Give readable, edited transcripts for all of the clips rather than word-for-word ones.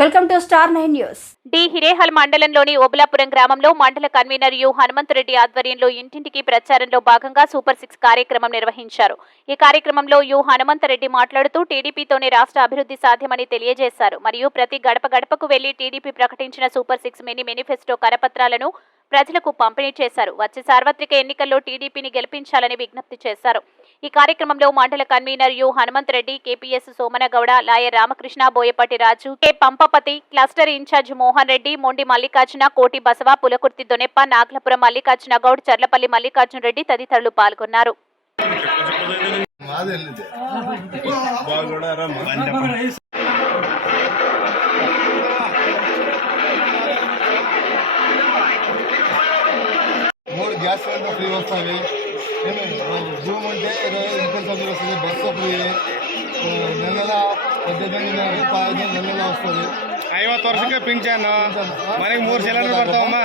Welcome to star 9 news. D Hirehal మండలంలోని ఓబులాపురం గ్రామంలో మండల కన్వీనర్ యు హనుమంతరెడ్డి ఆధ్వర్యంలో ఇంటింటికి ప్రచారంలో భాగంగా సూపర్ 6 కార్యక్రమం నిర్వహించారు. ఈ కార్యక్రమంలో యు హనుమంతరెడ్డి మాట్లాడుతూ టీడీపీతోనే రాష్ట్ర అభివృద్ధి సాధ్యమని తెలియజేశారు. మరియు ప్రతి గడప గడపకు వెళ్లి టీడీపీ ప్రకటించిన సూపర్ 6 మినీ మేనిఫెస్టో కరపత్రాలను ప్రజలకు పంపిణీ చేశారు. వచ్చే సార్వత్రిక ఎన్నికల్లో టీడీపీని గెలిపించాలని విజ్ఞప్తి చేశారు. ఈ కార్యక్రమంలో మండల convener U Hanumanthareddy, KPS Somanagouda, lawyer Ramakrishna, Boyapati Raju, K Pampapathi, cluster in charge Mohan Reddy, Mondi Mallikarjuna, కోటి బసవ, పులకుర్తి దొనెప్ప, నాగలపురం మల్లికార్జున గౌడ్, చర్లపల్లి మల్లికార్జున రెడ్డి తదితరులు పాల్గొన్నారు. గ్యాస్ సిలిండర్ ఫ్రీ వస్తుంది, జూమ్ అంటే 20 ఇంటర్ సబ్సిడీ వస్తుంది, బస్సు ఫ్రీ, నెల 18,000 నెల వస్తుంది. 50 ವರ್ಷಕ್ಕೆ ಪಿಂಚನ್ ಮನೆಗೆ 3 ಸಿಲಿಂಡರ್ ಬರ್ತಾವಮ್ಮ.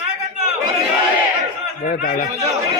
నాయకత్వం